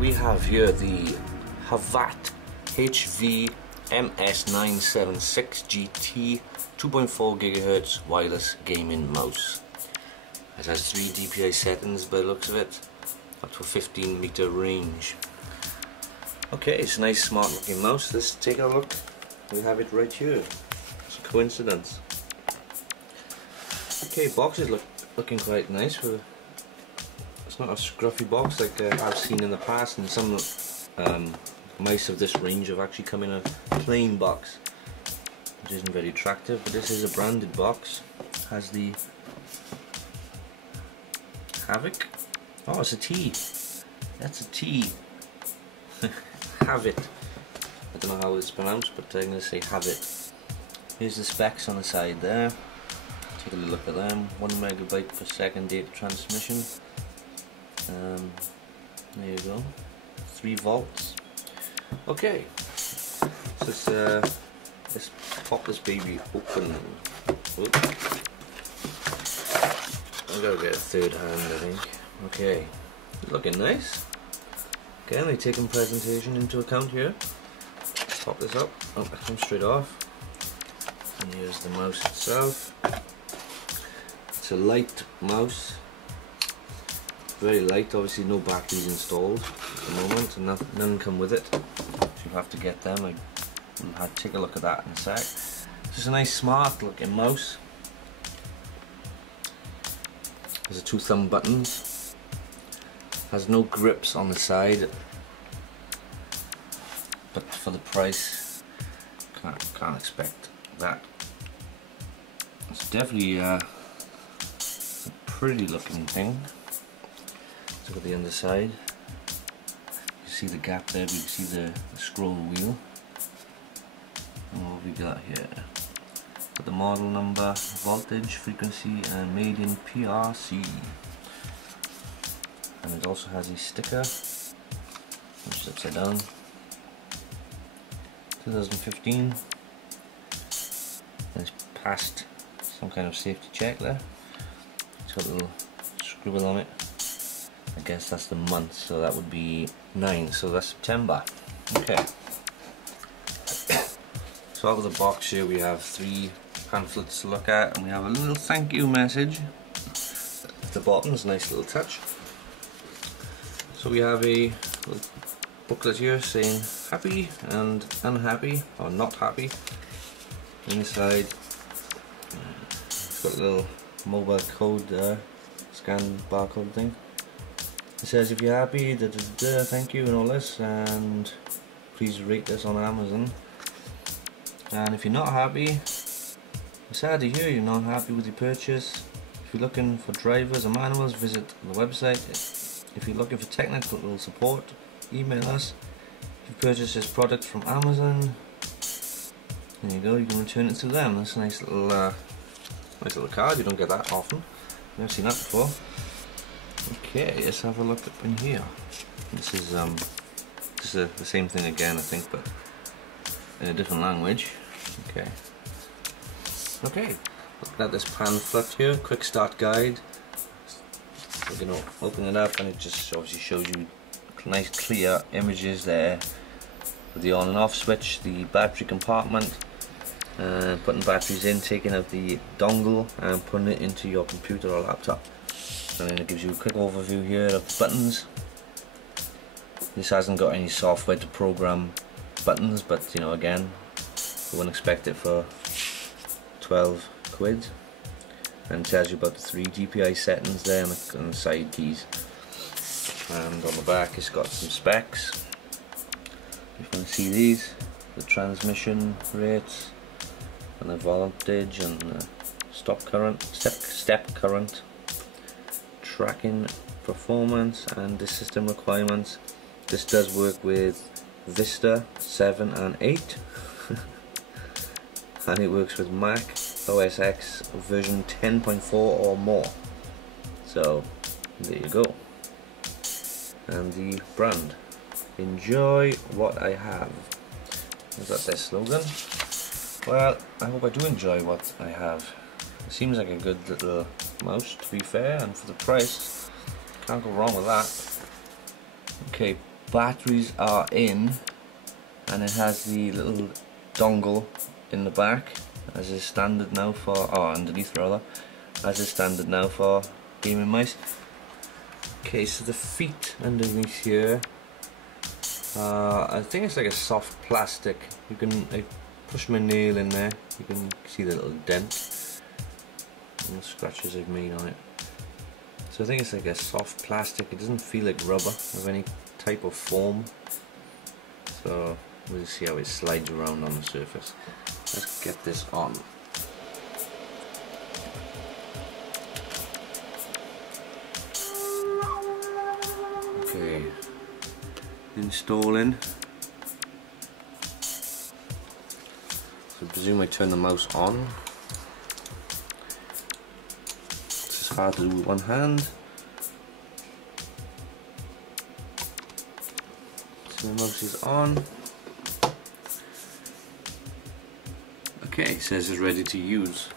we have here the Havit MS976GT 2.4 GHz wireless gaming mouse. It has 3 DPI settings by the looks of it, up to a 15-meter range. Okay, it's a nice smart looking mouse. Let's take a look. We have it right here. It's a coincidence. Okay, box is looking quite nice. It's not a scruffy box like I've seen in the past, and some mice of this range have actually come in a plain box, which isn't very attractive, but this is a branded box. It has the Havit. Oh, it's a T. That's a T. Havit. I don't know how it's pronounced, but I'm going to say Havit. Here's the specs on the side there. Take a look at them. 1 megabit per second data transmission. There you go. 3 volts. Okay. So let's pop this baby open. Oops. I gotta get a third hand, I think. Okay. Looking nice. Again, they're taking presentation into account here. Pop this up. Oh, it comes straight off. And here's the mouse itself. It's a light mouse. Very light, obviously no batteries installed at the moment, and none come with it. So you have to get them. I'll take a look at that in a sec. It's just a nice smart looking mouse. There's 2 thumb buttons. Has no grips on the side, but for the price, can't expect that. It's definitely a pretty looking thing. Look at the underside. You see the gap there, but you can see the scroll wheel. And what have we got here? Got the model number, voltage, frequency, and made in PRC. And it also has a sticker, which is upside down. 2015. And it's passed some kind of safety check there. It's got a little scribble on it. I guess that's the month, so that would be 9, so that's September. Okay. So out of the box here we have 3 pamphlets to look at, and we have a little thank you message at the bottom. It's a nice little touch. So we have a little booklet here saying happy and unhappy, or not happy. Inside it's got a little mobile code there, scan barcode thing. It says if you're happy, thank you and all this, and please rate this on Amazon. And if you're not happy, I'm sad to hear you're not happy with your purchase. If you're looking for drivers or manuals, visit the website. If you're looking for technical support, email us. If you purchase this product from Amazon, there you go, you can return it to them. That's a nice little card. You don't get that often. I've never seen that before. Okay, let's have a look up in here. This is the same thing again, I think, but in a different language. Okay. Okay. Look at this pamphlet here, Quickstart guide. We're gonna open it up, and it just obviously shows you nice clear images there with the on and off switch, the battery compartment, putting batteries in, taking out the dongle and putting it into your computer or laptop. And then it gives you a quick overview here of the buttons. This hasn't got any software to program buttons, but you know, again, you wouldn't expect it for 12 quid. And it tells you about the 3 DPI settings there and the side keys. And on the back it's got some specs. If you want to see these, the transmission rates and the voltage and the step current, tracking performance and the system requirements. This does work with Vista 7 and 8 and it works with Mac OS X version 10.4 or more. So there you go. And the brand, enjoy what I have. Is that their slogan? Well, I hope I do enjoy what I have. It seems like a good little mouse, to be fair, and for the price, can't go wrong with that. Okay, batteries are in, and it has the little dongle in the back, as is standard now for, or underneath rather, as is standard now for gaming mice. Okay, so the feet underneath here, I think it's like a soft plastic. You can, I push my nail in there, you can see the little dent and the scratches I've made on it. So I think it's like a soft plastic. It doesn't feel like rubber of any type of form. So we'll see how it slides around on the surface. Let's get this on. Okay, installing. So I presume I turn the mouse on. This is hard to do with one hand. So the mouse is on. Okay, it says it's ready to use.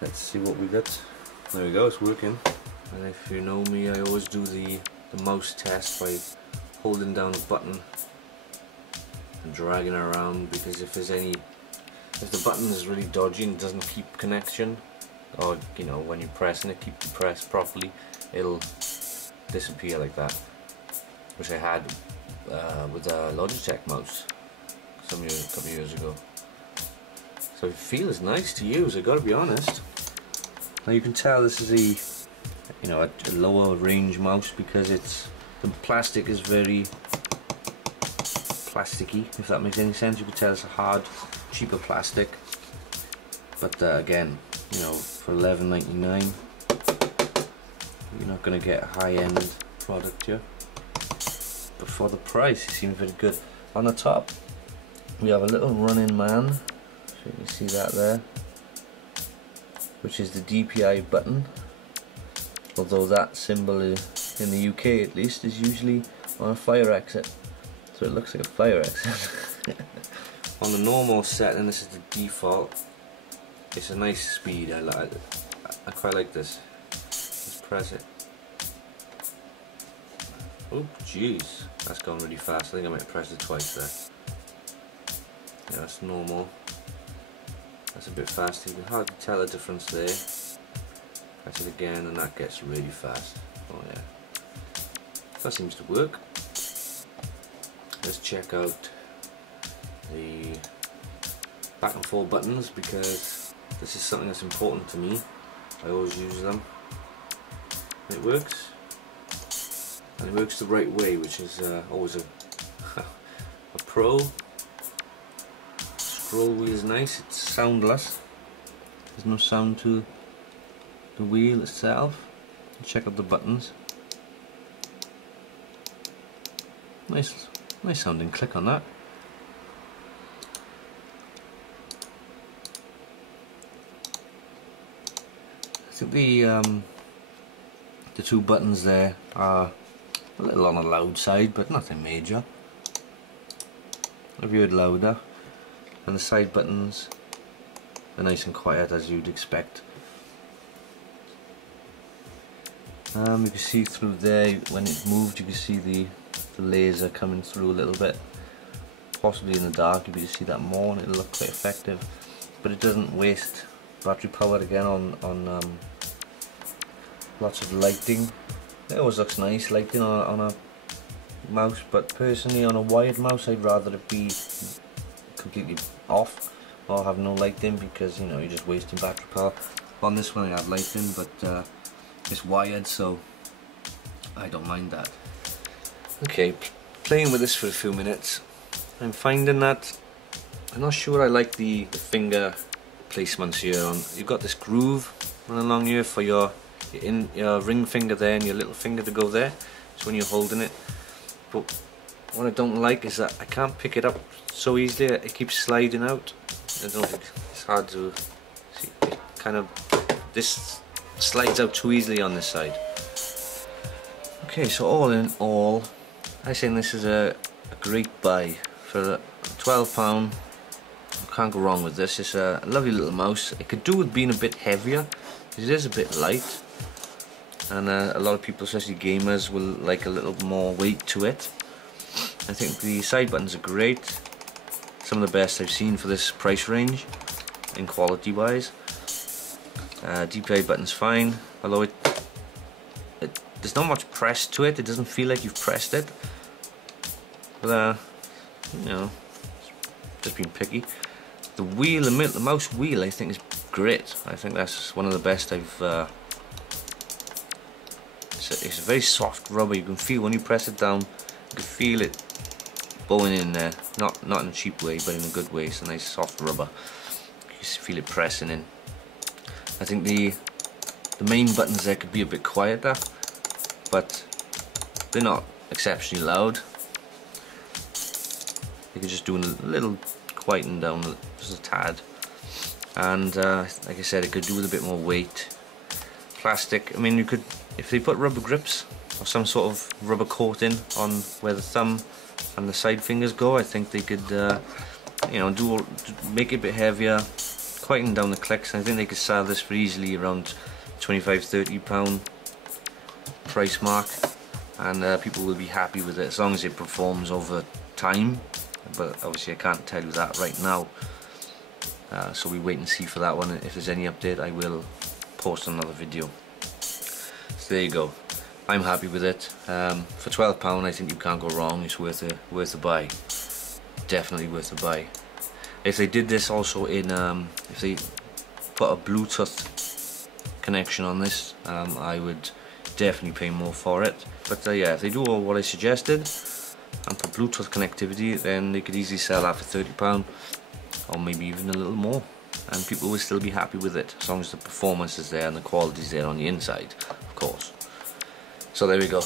Let's see what we got. There we go, it's working. And if you know me, I always do the mouse test by holding down the button and dragging it around, because if the button is really dodgy and doesn't keep connection, or you know, when you're pressing it, keep it pressed properly, it'll disappear like that, which I had with a Logitech mouse a couple of years ago. So it feels nice to use, I gotta be honest. Now you can tell this is a lower range mouse, because the plastic is very plasticky, if that makes any sense. You can tell it's a hard, cheaper plastic. But again, you know, for $11.99, you're not going to get a high-end product here. But for the price, it seems very good. On the top, we have a little running man, so you can see that there, which is the DPI button. Although that symbol is, in the UK at least, is usually on a fire exit, so it looks like a fire exit. On the normal setting, this is the default. It's a nice speed. I quite like this. Let's press it. Oh jeez, that's gone really fast. I think I might press it twice there. Yeah, that's normal. That's a bit fast. You can hardly tell the difference there. Press it again and that gets really fast. Oh yeah. That seems to work. Let's check out the back and forth buttons, because this is something that's important to me. I always use them. And it works. And it works the right way, which is always a pro. Scroll wheel is nice, it's soundless. There's no sound to the wheel itself. Check out the buttons. Nice sounding click on that. I think the two buttons there are a little on the loud side, but nothing major. I've heard louder. And the side buttons are nice and quiet, as you'd expect. You can see through there, when it's moved, you can see the laser coming through a little bit. Possibly in the dark you can see that more, and it'll look quite effective. But it doesn't waste battery power again on lots of lighting. It always looks nice, lighting on a mouse, but personally on a wired mouse I'd rather it be completely off or have no lighting, because you know, you're just wasting battery power. On this one I have lighting, but it's wired, so I don't mind that. Okay, playing with this for a few minutes, I'm finding that I'm not sure I like the finger placements here. You've got this groove running along here for your ring finger there and your little finger to go there. So when you're holding it, but what I don't like is that I can't pick it up so easily. It keeps sliding out. I don't think it's hard to see. It kind of, this slides out too easily on this side. Okay, so all in all, I think this is a great buy for £12. Can't go wrong with this. It's a lovely little mouse. It could do with being a bit heavier. It is a bit light, and a lot of people, especially gamers, will like a little more weight to it. I think the side buttons are great, some of the best I've seen for this price range in quality wise. DPI button's fine, although there's not much press to it. It doesn't feel like you've pressed it, but you know, just being picky. The wheel, the mouse wheel, I think is great. I think that's one of the best I've. It's a very soft rubber. You can feel when you press it down. You can feel it bowing in there. Not in a cheap way, but in a good way. It's a nice soft rubber. You just feel it pressing in. I think the main buttons there could be a bit quieter, but they're not exceptionally loud. You could just do a little quieting down just a tad. And like I said, it could do with a bit more weight. Plastic, I mean, you could, if they put rubber grips or some sort of rubber coating on where the thumb and the side fingers go, I think they could, you know, make it a bit heavier, quieten down the clicks. I think they could sell this for easily around £25–30 price mark, and people will be happy with it as long as it performs over time. But obviously I can't tell you that right now, so we wait and see for that one. If there's any update, I will post another video. So there you go. I'm happy with it. For £12, I think you can't go wrong. It's worth a buy. Definitely worth a buy. If they did this also in, if they put a Bluetooth connection on this, I would definitely pay more for it. But yeah, if they do all what I suggested and put Bluetooth connectivity, then they could easily sell that for £30, or maybe even a little more, and people will still be happy with it as long as the performance is there and the quality is there on the inside, of course. So there we go.